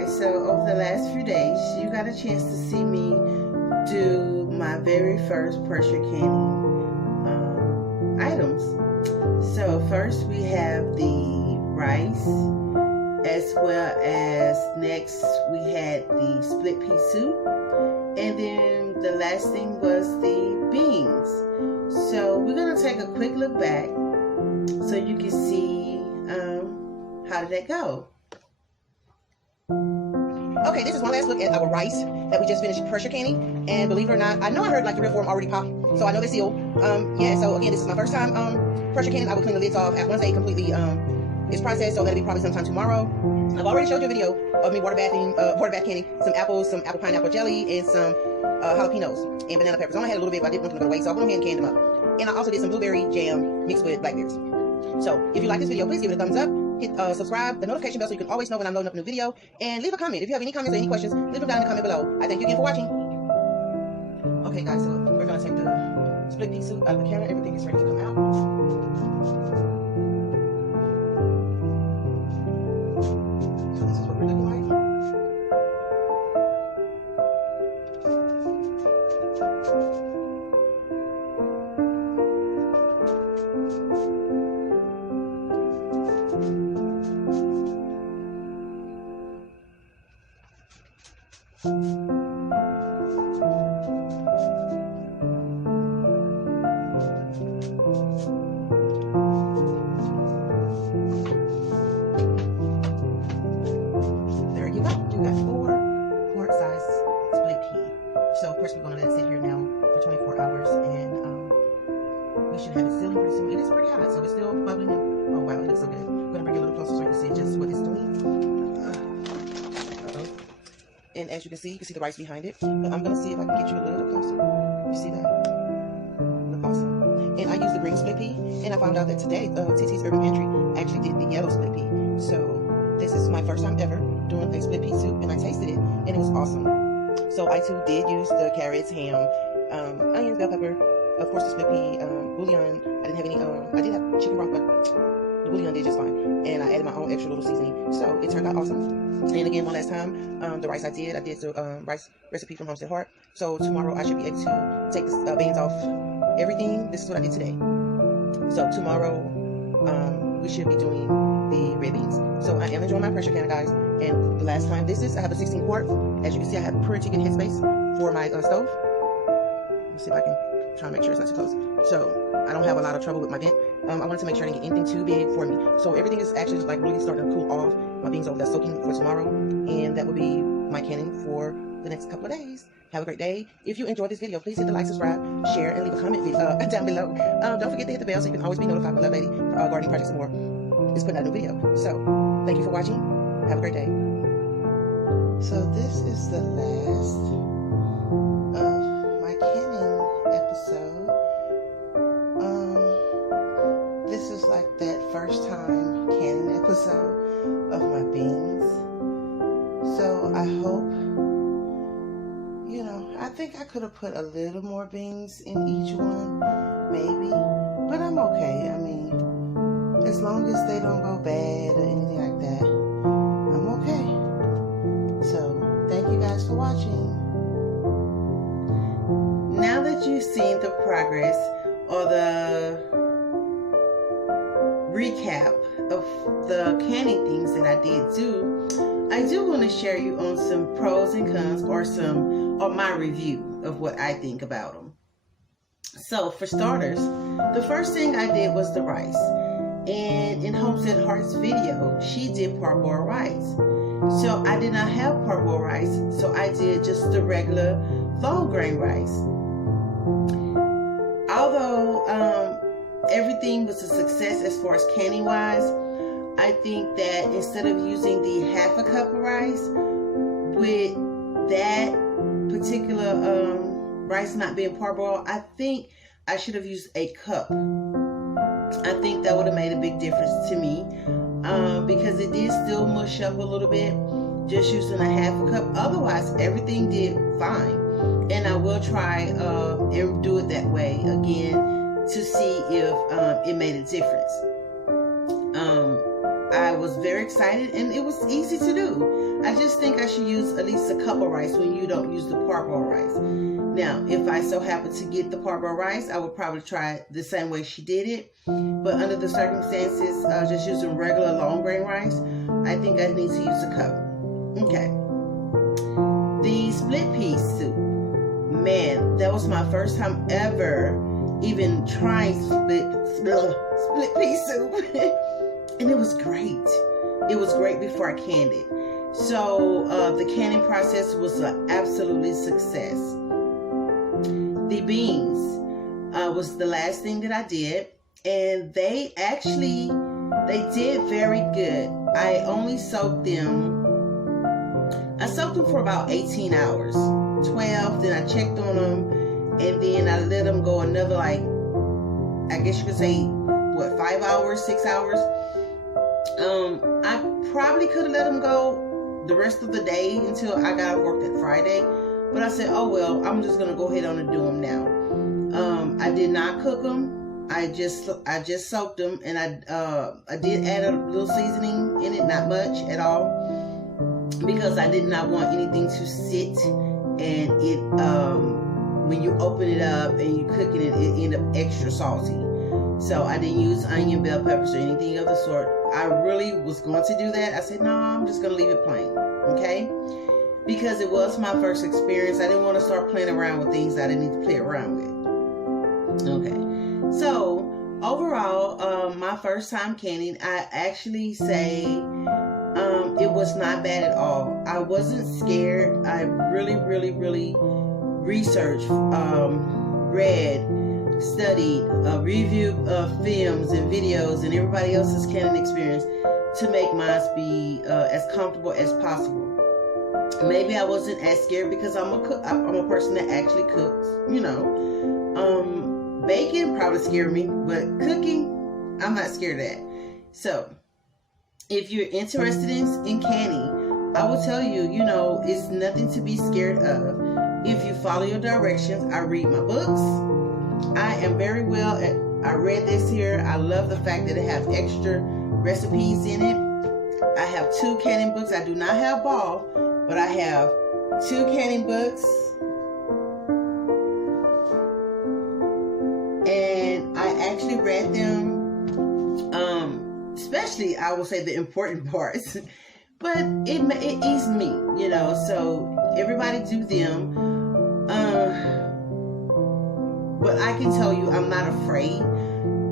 guys, so over the last few days you got a chance to see me do my very first pressure canning items. So first we have the rice, as well as next we had the split pea soup, and then the last thing was the beans. So we're going to take a quick look back so you can see how did that go. Okay, this is one last look at our rice that we just finished pressure canning, and believe it or not, I know I heard like 3 or 4 already pop, so I know they're sealed. Yeah, so again, this is my first time pressure canning. I will clean the lids off once they completely is processed, so that'll be probably sometime tomorrow. I've already showed you a video of me water bath canning some apples, some apple pineapple jelly, and some jalapenos and banana peppers. I only had a little bit, but I didn't want them to go to waste, so I went ahead and canned them up. And I also did some blueberry jam mixed with blackberries. So if you like this video, please give it a thumbs up. Hit subscribe, the notification bell, so you can always know when I'm loading up a new video. And leave a comment. If you have any comments or any questions, leave them down in the comment below. I thank you again for watching. Okay guys, so we're going to take the split pea soup out of the counter. Everything is ready to come out. So this is what we're looking like. There you go. You got 4 quart size split pea. So of course we're going to let it sit here now for 24 hours, and we should have it sealing pretty soon. It is pretty hot, so it's still bubbling. Oh wow, it looks so good. I'm going to bring it a little closer so you can see just what it's doing. And as you can see the rice behind it. But I'm going to see if I can get you a little closer. You see that? Look awesome. And I used the green split pea, and I found out that today TT's Urban Pantry actually did the yellow split pea. So this is my first time ever doing a split pea soup, and I tasted it, and it was awesome. So I too did use the carrots, ham, onions, bell pepper, of course the split pea, bouillon. I didn't have any, I did have chicken broth, but the bouillon did just fine. And I added my own extra little seasoning, so it turned out awesome. And again, one last time, the rice I did the rice recipe from Homestead Heart. So tomorrow I should be able to take the bands off everything. This is what I did today. So tomorrow we should be doing the red beans. So I am enjoying my pressure canner, guys. And the last time I have a 16 quart. As you can see, I have pretty good headspace for my stove. Let's see if I can try and make sure it's not too close. So I don't have a lot of trouble with my vent. I wanted to make sure I didn't get anything too big for me. So everything is actually like really starting to cool off. My beans over there soaking for tomorrow, and that will be my canning for the next couple of days. Have a great day. If you enjoyed this video, please hit the like, subscribe, share, and leave a comment down below. Don't forget to hit the bell so you can always be notified when DonnaLLovelady for gardening projects and more is putting out a new video. So thank you for watching. Have a great day. So this is the last of my canning episode. This is like that first time canning episode of my beans. So I hope, I think I could have put a little more beans in each one, maybe, but I'm okay. I mean, as long as they don't go bad or anything like that, I'm okay. So thank you guys for watching. Now that you've seen the progress or the recap of the canning things that I did do, I do want to share you on some pros and cons or my review of what I think about them. So for starters, the first thing I did was the rice. And in Homestead Heart's video, she did parboiled rice. So I did not have parboiled rice, so I did just the regular long grain rice. Although everything was a success as far as canning wise, I think that instead of using the half a cup of rice, with that particular rice not being parboiled, I think I should have used a cup. I think that would have made a big difference to me, because it did still mush up a little bit just using a half a cup. Otherwise, everything did fine, and I will try and do it that way again to see if it made a difference. I was very excited, and it was easy to do. I just think I should use at least a cup of rice when you don't use the parboiled rice. Now, if I so happen to get the parboiled rice, I would probably try it the same way she did it. But under the circumstances, just using regular long grain rice, I think I need to use a cup. Okay. The split pea soup. Man, that was my first time ever even trying split pea soup. And it was great. It was great before I canned it. So the canning process was an absolutely success. The beans was the last thing that I did, and they did very good. I only soaked them. I soaked them for about 18 hours, 12. Then I checked on them, and then I let them go another, like, I guess you could say, what, 5 hours, 6 hours. I probably could have let them go the rest of the day until I got off work that Friday. But I said, oh well, I'm just gonna go ahead on and do them now. I did not cook them. I just soaked them, and I did add a little seasoning in it, not much at all, because I did not want anything to sit and it when you open it up and you cooking it, it end up extra salty. So I didn't use onion, bell peppers, or anything of the sort. I really was going to do that. I said, no, I'm just gonna leave it plain, okay? Because it was my first experience. I didn't want to start playing around with things I didn't need to play around with. Okay. So, overall, my first time canning, I actually say it was not bad at all. I wasn't scared. I really, really, really researched, read, studied, reviewed films and videos and everybody else's canning experience to make mine be as comfortable as possible. Maybe I wasn't as scared because I'm a person that actually cooks, you know. Baking probably scared me, but cooking, I'm not scared of that. So, if you're interested in canning, I will tell you, you know, it's nothing to be scared of. If you follow your directions, I read my books. I am very well at, I read this here. I love the fact that it has extra recipes in it. I have 2 canning books. I do not have Ball, but I have 2 canning books. And I actually read them, especially, I will say, the important parts. But it eased me, you know, so everybody do them. But I can tell you, I'm not afraid.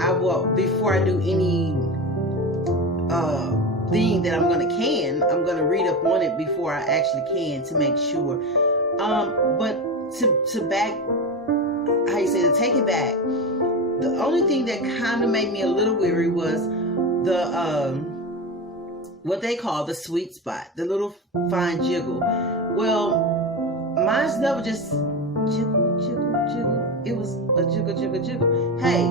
I will, before I do any thing that I'm going to can, I'm going to read up on it before I actually can to make sure. But to back, how you say, to take it back, the only thing that kind of made me a little weary was the what they call the sweet spot, the little fine jiggle. Well, mine's never just jiggle, jiggle, jiggle. It was a jiggle, jiggle, jiggle. Hey,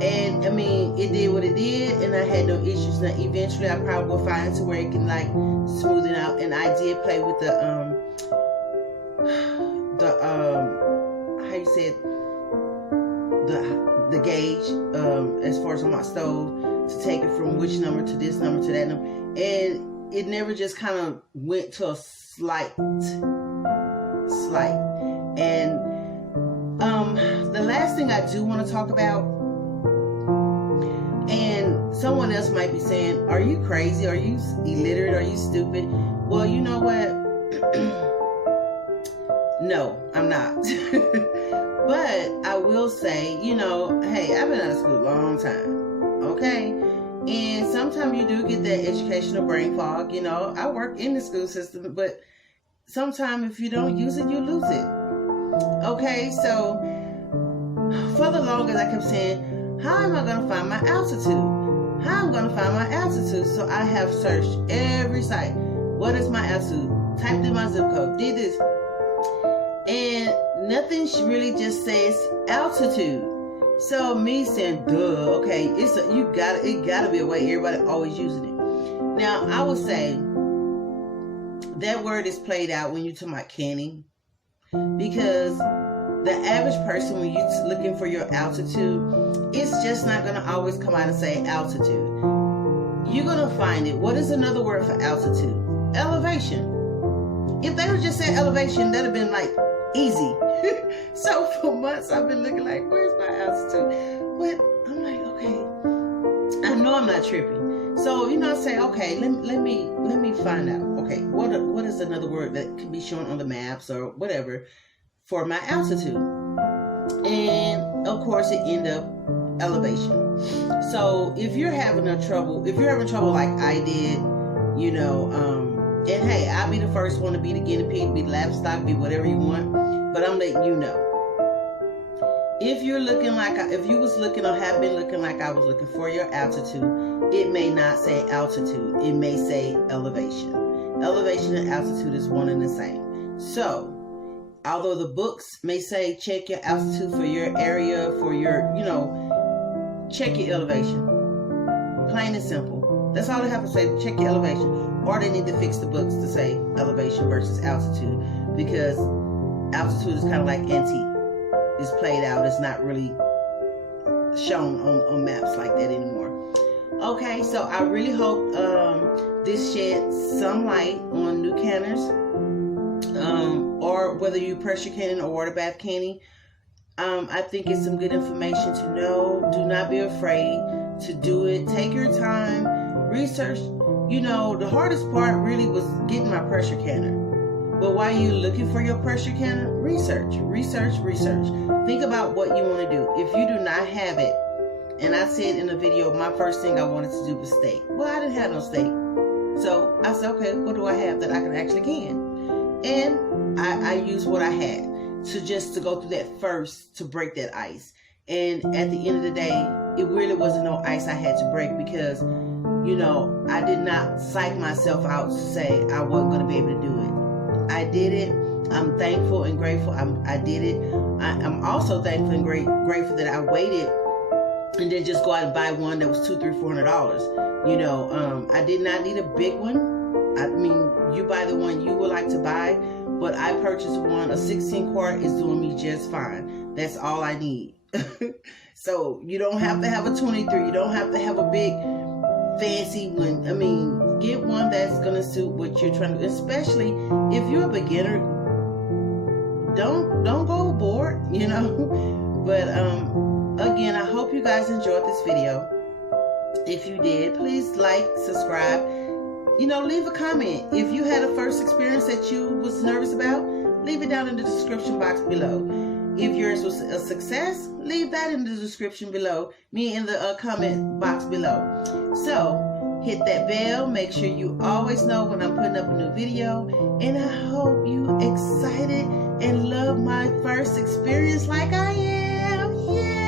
and I mean, it did what it did, and I had no issues. Now, eventually, I probably will find it to where it can like smooth it out. And I did play with the how you said, the gauge as far as on my stove to take it from which number to this number to that number, and it never just kind of went to a slight. And the last thing I do want to talk about, and someone else might be saying, are you crazy? Are you illiterate? Are you stupid? Well, you know what? No, I'm not. But I will say, you know, hey, I've been out of school a long time, okay? And sometimes you do get that educational brain fog, you know. I work in the school system, but sometimes if you don't use it, you lose it. Okay, so for the longest I kept saying, how am I going to find my altitude? How am I going to find my altitude? So I have searched every site. What is my altitude? Typed in my zip code, did this. And nothing really just says altitude. So me saying, duh, okay, it gotta be a way. Everybody always using it. Now I would say that word is played out when you talk about canning, because the average person, when you're looking for your altitude, it's just not gonna always come out and say altitude. you're gonna find it. What is another word for altitude? Elevation. If they would just say elevation, that'd have been like easy. So for months I've been looking like, where's my altitude? But I'm like, okay, I know I'm not tripping. So, you know, I say, okay, let me find out. Okay, what is another word that can be shown on the maps or whatever for my altitude? And of course it ended up elevation. So if you're having trouble like I did, you know, and hey, I'll be the first one to be the guinea pig, be the livestock, be whatever you want, but I'm letting you know. If you're looking like, if you was looking or have been looking like I was looking for your altitude, it may not say altitude. It may say elevation. Elevation and altitude is one and the same. So, although the books may say check your altitude for your area, for your, you know, check your elevation. Plain and simple. That's all they have to say, check your elevation. Or they need to fix the books to say elevation versus altitude, because altitude is kind of like antique. It's played out. It's not really shown on maps like that anymore. Okay, so I really hope this sheds some light on new canners, or whether you pressure canning or water bath canning. I think it's some good information to know. Do not be afraid to do it. Take your time, research. You know, the hardest part really was getting my pressure canner. But while you're looking for your pressure canner, research. Think about what you want to do. If you do not have it, and I said in the video, my first thing I wanted to do was steak. Well, I didn't have no steak. So I said, okay, what do I have that I can actually can? And I used what I had to go through that first to break that ice. And at the end of the day, it really wasn't no ice I had to break, because, you know, I did not psych myself out to say I wasn't going to be able to do it. I did it. I'm thankful and grateful. I did it. I'm also thankful and grateful that I waited and then just go out and buy one that was $200, $300, $400. You know, I did not need a big one. I mean, you buy the one you would like to buy, but I purchased one. A 16 quart is doing me just fine. That's all I need. So you don't have to have a 23. You don't have to have a big fancy one. I mean, get one that's gonna suit what you're trying to do. Especially if you're a beginner, don't go overboard, you know. But again, I hope you guys enjoyed this video. If you did, please like, subscribe, you know, leave a comment. If you had a first experience that you was nervous about, leave it down in the description box below. If yours was a success, leave that in the description below, in the comment box below. So hit that bell, make sure you always know when I'm putting up a new video, and I hope you excited and love my first experience like I am. Yeah.